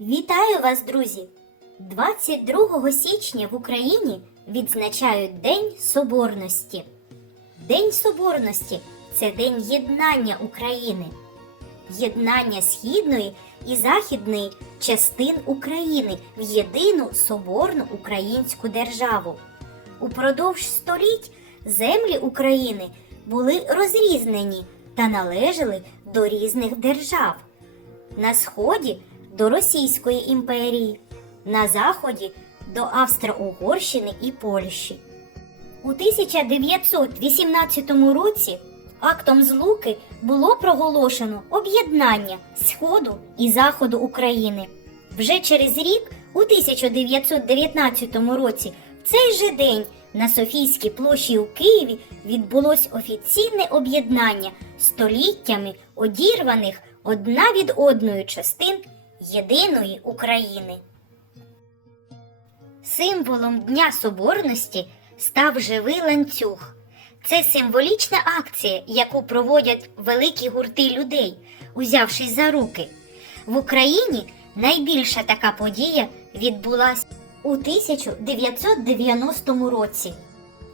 Вітаю вас, друзі! 22 січня в Україні відзначають День Соборності. День Соборності це день єднання України, єднання східної і західної частин України в єдину соборну українську державу. Упродовж століть землі України були розрізнені та належали до різних держав. На сході до Російської імперії, на заході до Австро-Угорщини і Польщі. У 1918 році актом злуки було проголошено об'єднання Сходу і Заходу України. Вже через рік, у 1919 році, в цей же день на Софійській площі у Києві відбулось офіційне об'єднання століттями одірваних одна від одної частин єдиної України. Символом Дня Соборності став живий ланцюг. Це символічна акція, яку проводять великі гурти людей, узявшись за руки. В Україні найбільша така подія відбулася у 1990 році,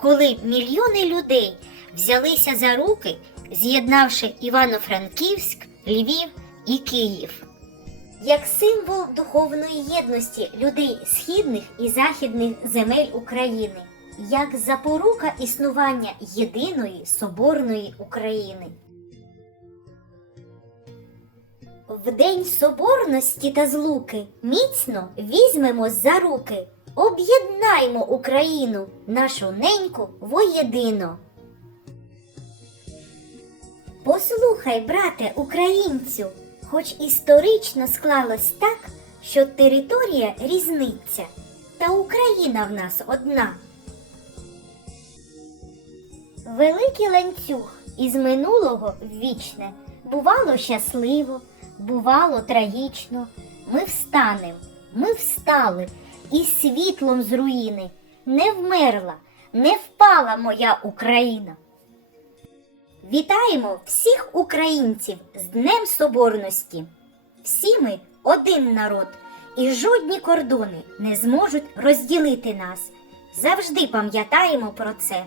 коли мільйони людей взялися за руки, з'єднавши Івано-Франківськ, Львів і Київ. Як символ духовної єдності людей східних і західних земель України, як запорука існування єдиної соборної України. В День Соборності та злуки міцно візьмемо за руки, об'єднаймо Україну, нашу неньку воєдино. Послухай, брате, українцю, хоч історично склалось так, що територія різниця, та Україна в нас одна. Великий ланцюг із минулого в вічне бувало щасливо, бувало трагічно. Ми встанем, ми встали, і світлом з руїни не вмерла, не впала моя Україна. Вітаємо всіх українців з Днем Соборності. Всі ми один народ, і жодні кордони не зможуть розділити нас. Завжди пам'ятаємо про це.